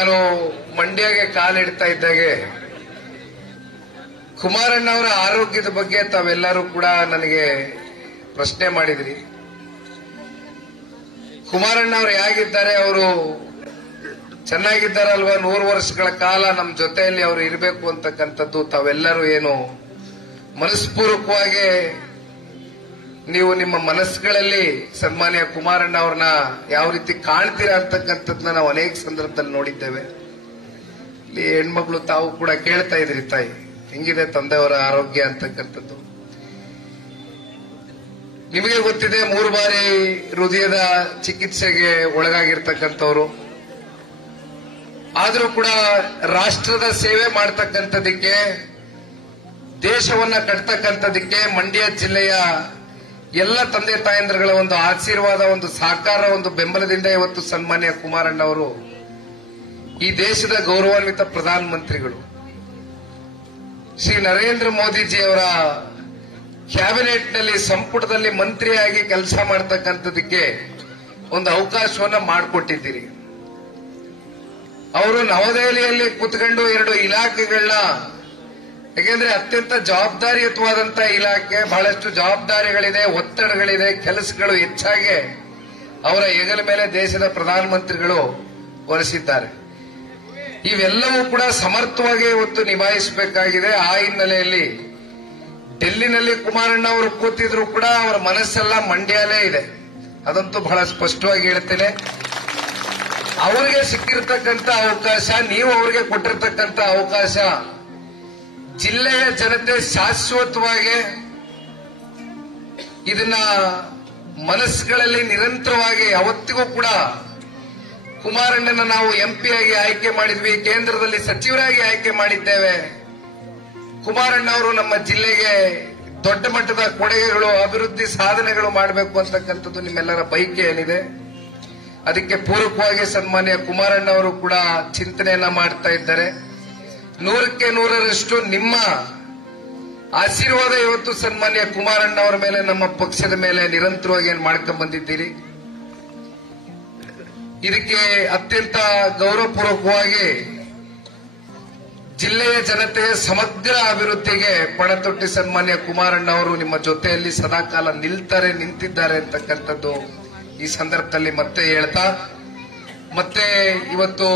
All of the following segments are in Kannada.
ನಾನು ಮಂಡ್ಯಗೆ ಕಾಲಿಡ್ತಾ ಇದ್ದಾಗೆ ಕುಮಾರಣ್ಣ ಅವರ ಆರೋಗ್ಯದ ಬಗ್ಗೆ ತಾವೆಲ್ಲರೂ ಕೂಡ ನನಗೆ ಪ್ರಶ್ನೆ ಮಾಡಿದ್ರಿ. ಕುಮಾರಣ್ಣ ಅವರು ಹೇಗಿದ್ದಾರೆ, ಅವರು ಚೆನ್ನಾಗಿದ್ದಾರಲ್ವಾ, 100 ವರ್ಷಗಳ ಕಾಲ ನಮ್ಮ ಜೊತೆಯಲ್ಲಿ ಅವರು ಇರಬೇಕು ಅಂತಕ್ಕಂಥದ್ದು ತಾವೆಲ್ಲರೂ ಏನು ಮನಸ್ಪೂರ್ವಕವಾಗಿ ನೀವು ನಿಮ್ಮ ಮನಸ್ಸುಗಳಲ್ಲಿ ಸನ್ಮಾನ್ಯ ಕುಮಾರಣ್ಣ ಅವ್ರನ್ನ ಯಾವ ರೀತಿ ಕಾಣ್ತೀರಾ ಅಂತಕ್ಕಂಥದ್ದನ್ನ ನಾವು ಅನೇಕ ಸಂದರ್ಭದಲ್ಲಿ ನೋಡಿದ್ದೇವೆ. ಇಲ್ಲಿ ಹೆಣ್ಮಕ್ಳು ತಾವು ಕೂಡ ಕೇಳ್ತಾ ಇದ್ರಿ, ತಾಯಿ ಹೆಂಗಿದೆ ತಂದೆಯವರ ಆರೋಗ್ಯ ಅಂತಕ್ಕಂಥದ್ದು. ನಿಮಗೆ ಗೊತ್ತಿದೆ, 3 ಬಾರಿ ಹೃದಯದ ಚಿಕಿತ್ಸೆಗೆ ಒಳಗಾಗಿರ್ತಕ್ಕಂಥವ್ರು. ಆದರೂ ಕೂಡ ರಾಷ್ಟ್ರದ ಸೇವೆ ಮಾಡ್ತಕ್ಕಂಥದಕ್ಕೆ, ದೇಶವನ್ನ ಕಟ್ತಕ್ಕಂಥದಕ್ಕೆ ಮಂಡ್ಯ ಜಿಲ್ಲೆಯ ಎಲ್ಲ ತಂದೆ ತಾಯಂದ್ರಗಳ ಒಂದು ಆಶೀರ್ವಾದ, ಒಂದು ಸಹಕಾರ, ಒಂದು ಬೆಂಬಲದಿಂದ ಇವತ್ತು ಸನ್ಮಾನ್ಯ ಕುಮಾರಣ್ಣ ಅವರು ಈ ದೇಶದ ಗೌರವಾನ್ವಿತ ಪ್ರಧಾನಮಂತ್ರಿಗಳು ಶ್ರೀ ನರೇಂದ್ರ ಮೋದಿಜಿಯವರ ಕ್ಯಾಬಿನೆಟ್ನಲ್ಲಿ ಸಂಪುಟದಲ್ಲಿ ಮಂತ್ರಿಯಾಗಿ ಕೆಲಸ ಮಾಡತಕ್ಕಂಥದಕ್ಕೆ ಒಂದು ಅವಕಾಶವನ್ನ ಮಾಡಿಕೊಟ್ಟಿದ್ದೀರಿ. ಅವರು ನವದೆಹಲಿಯಲ್ಲಿ ಕೂತ್ಕೊಂಡು 2 ಇಲಾಖೆಗಳನ್ನ, ಯಾಕೆಂದ್ರೆ ಅತ್ಯಂತ ಜವಾಬ್ದಾರಿಯುತವಾದಂತ ಇಲಾಖೆ, ಬಹಳಷ್ಟು ಜವಾಬ್ದಾರಿಗಳಿದೆ, ಒತ್ತಡಗಳಿದೆ, ಕೆಲಸಗಳು ಹೆಚ್ಚಾಗಿ ಅವರ ಹೆಗಲ ಮೇಲೆ ದೇಶದ ಪ್ರಧಾನಮಂತ್ರಿಗಳು ಹೊರಿಸಿದ್ದಾರೆ. ಇವೆಲ್ಲವೂ ಕೂಡ ಸಮರ್ಥವಾಗಿ ಇವತ್ತು ನಿಭಾಯಿಸಬೇಕಾಗಿದೆ. ಆ ಹಿನ್ನೆಲೆಯಲ್ಲಿ ಡೆಲ್ಲಿನಲ್ಲಿ ಕುಮಾರಣ್ಣ ಅವರು ಕೂತಿದ್ರು ಕೂಡ ಅವರ ಮನಸ್ಸೆಲ್ಲ ಮಂಡ್ಯಲೇ ಇದೆ. ಅದಂತೂ ಬಹಳ ಸ್ಪಷ್ಟವಾಗಿ ಹೇಳ್ತೇನೆ. ಅವರಿಗೆ ಸಿಕ್ಕಿರ್ತಕ್ಕಂಥ ಅವಕಾಶ, ನೀವು ಅವರಿಗೆ ಕೊಟ್ಟಿರ್ತಕ್ಕಂಥ ಅವಕಾಶ, ಜಿಲ್ಲೆಯ ಜನತೆ ಶಾಶ್ವತವಾಗಿ ಇದನ್ನ ಮನಸ್ಸುಗಳಲ್ಲಿ ನಿರಂತರವಾಗಿ ಯಾವತ್ತಿಗೂ ಕೂಡ ಕುಮಾರಣ್ಣನ ನಾವು ಎಂಪಿ ಆಗಿ ಆಯ್ಕೆ ಮಾಡಿದ್ವಿ, ಕೇಂದ್ರದಲ್ಲಿ ಸಚಿವರಾಗಿ ಆಯ್ಕೆ ಮಾಡಿದ್ದೇವೆ. ಕುಮಾರಣ್ಣ ಅವರು ನಮ್ಮ ಜಿಲ್ಲೆಗೆ ದೊಡ್ಡ ಮಟ್ಟದ ಕೊಡುಗೆಗಳು, ಅಭಿವೃದ್ಧಿ ಸಾಧನೆಗಳು ಮಾಡಬೇಕು ಅಂತಕ್ಕಂಥದ್ದು ನಿಮ್ಮೆಲ್ಲರ ಬಯಕೆ ಏನಿದೆ. ಅದಕ್ಕೆ ಪೂರಕವಾಗಿ ಸನ್ಮಾನ್ಯ ಕುಮಾರಣ್ಣ ಅವರು ಕೂಡ ಚಿಂತನೆಯನ್ನ ಮಾಡ್ತಾ ಇದ್ದಾರೆ. 100ಕ್ಕೆ 100ರಷ್ಟು ನಿಮ್ಮ ಆಶೀರ್ವಾದ ಇವತ್ತು ಸನ್ಮಾನ್ಯ ಕುಮಾರಣ್ಣ ಅವರ ಮೇಲೆ, ನಮ್ಮ ಪಕ್ಷದ ಮೇಲೆ ನಿರಂತರವಾಗಿ ಮಾಡ್ಕೊಂಡ್ ಬಂದಿದ್ದೀರಿ. ಇದಕ್ಕೆ ಅತ್ಯಂತ ಗೌರವಪೂರ್ವಕವಾಗಿ ಜಿಲ್ಲೆಯ ಜನತೆಯ ಸಮಗ್ರ ಅಭಿವೃದ್ಧಿಗೆ ಪಣತೊಟ್ಟಿ ಸನ್ಮಾನ್ಯ ಕುಮಾರಣ್ಣ ಅವರು ನಿಮ್ಮ ಜೊತೆಯಲ್ಲಿ ಸದಾಕಾಲ ನಿಂತಿದ್ದಾರೆ ಅಂತಕ್ಕಂಥದ್ದು ಈ ಸಂದರ್ಭದಲ್ಲಿ ಮತ್ತೆ ಹೇಳ್ತಾ, ಮತ್ತೆ ಇವತ್ತು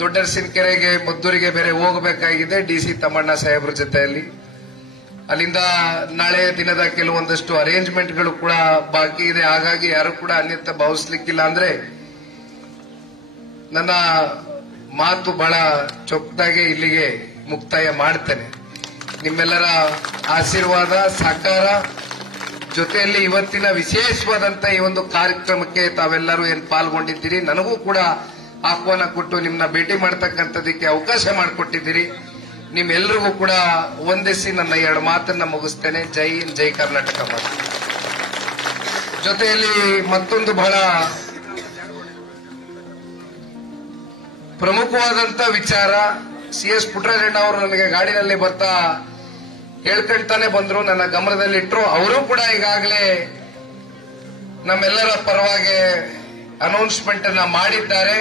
ದೊಡ್ಡರಸಿನಕೆರೆಗೆ, ಮದ್ದೂರಿಗೆ ಬೇರೆ ಹೋಗಬೇಕಾಗಿದೆ ಡಿಸಿ ತಮ್ಮಣ್ಣ ಸಾಹೇಬ್ರ ಜೊತೆಯಲ್ಲಿ. ಅಲ್ಲಿಂದ ನಾಳೆ ದಿನದ ಕೆಲವೊಂದಷ್ಟು ಅರೇಂಜ್ಮೆಂಟ್ಗಳು ಕೂಡ ಬಾಕಿ ಇದೆ. ಹಾಗಾಗಿ ಯಾರು ಕೂಡ ಅನ್ಯಥ ಭಾವಿಸ್ಲಿಕ್ಕಿಲ್ಲ. ಅಂದ್ರೆ ನನ್ನ ಮಾತು ಬಹಳ ಚೊಕ್ಕದಾಗೆ ಇಲ್ಲಿಗೆ ಮುಕ್ತಾಯ ಮಾಡ್ತೇನೆ. ನಿಮ್ಮೆಲ್ಲರ ಆಶೀರ್ವಾದ, ಸಹಕಾರ ಜೊತೆಯಲ್ಲಿ ಇವತ್ತಿನ ವಿಶೇಷವಾದಂತ ಈ ಒಂದು ಕಾರ್ಯಕ್ರಮಕ್ಕೆ ತಾವೆಲ್ಲರೂ ಏನು ಪಾಲ್ಗೊಂಡಿದ್ದೀರಿ, ನನಗೂ ಕೂಡ ಆಹ್ವಾನ ಕೊಟ್ಟು ನಿಮ್ಮನ್ನ ಭೇಟಿ ಮಾಡತಕ್ಕಂಥದಕ್ಕೆ ಅವಕಾಶ ಮಾಡಿಕೊಟ್ಟಿದ್ದೀರಿ. ನಿಮ್ಮೆಲ್ಲರಿಗೂ ಕೂಡ ವಂದಿಸಿ ನನ್ನ 2 ಮಾತನ್ನ ಮುಗಿಸ್ತೇನೆ. ಜೈ ಹಿಂದ್, ಜೈ ಕರ್ನಾಟಕ ಮಾತು. ಜೊತೆಯಲ್ಲಿ ಮತ್ತೊಂದು ಬಹಳ ಪ್ರಮುಖವಾದಂತ ವಿಚಾರ, CS ಪುಟ್ಟರಾಜಣ್ಣ ಅವರು ನನಗೆ ಗಾಡಿನಲ್ಲಿ ಬರ್ತಾ ಹೇಳ್ಕೊಂತಾನೆ ಬಂದ್ರು, ನನ್ನ ಗಮನದಲ್ಲಿಟ್ಟರು. ಅವರು ಕೂಡ ಈಗಾಗಲೇ ನಮ್ಮೆಲ್ಲರ ಪರವಾಗಿ ಅನೌನ್ಸ್ಮೆಂಟ್ ಅನ್ನ ಮಾಡಿದ್ದಾರೆ.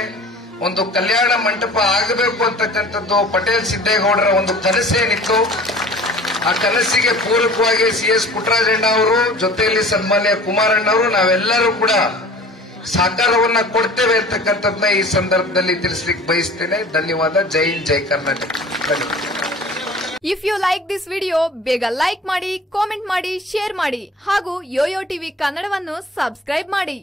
ಒಂದು ಕಲ್ಯಾಣ ಮಂಟಪ ಆಗಬೇಕು ಅಂತಕ್ಕಂಥದ್ದು ಪಟೇಲ್ ಸಿದ್ದೇಗೌಡರ ಒಂದು ಕನಸೇನಿತ್ತು. ಆ ಕನಸಿಗೆ ಪೂರಕವಾಗಿ CS ಪುಟ್ಟರಾಜಣ್ಣ ಅವರು ಜೊತೆಯಲ್ಲಿ ಸನ್ಮಾನ್ಯ ಕುಮಾರಣ್ಣ ಅವರು ನಾವೆಲ್ಲರೂ ಕೂಡ ಸಹಕಾರವನ್ನ ಕೊಡ್ತೇವೆ ಅಂತಕ್ಕಂಥದ್ದನ್ನ ಈ ಸಂದರ್ಭದಲ್ಲಿ ತಿಳಿಸ್ಲಿಕ್ಕೆ ಬಯಸ್ತೇನೆ. ಧನ್ಯವಾದ. ಜೈ ಹಿಂದ್, ಜೈ ಕರ್ನಾಟಕ. ಧನ್ಯವಾದ. If you like this video, ಬೇಗ ಲೈಕ್ ಮಾಡಿ, ಕಾಮೆಂಟ್ ಮಾಡಿ, ಶೇರ್ ಮಾಡಿ ಹಾಗೂ ಯೋಯೋ ಟಿವಿ ಕನ್ನಡವನ್ನು ಸಬ್ಸ್ಕ್ರೈಬ್ ಮಾಡಿ.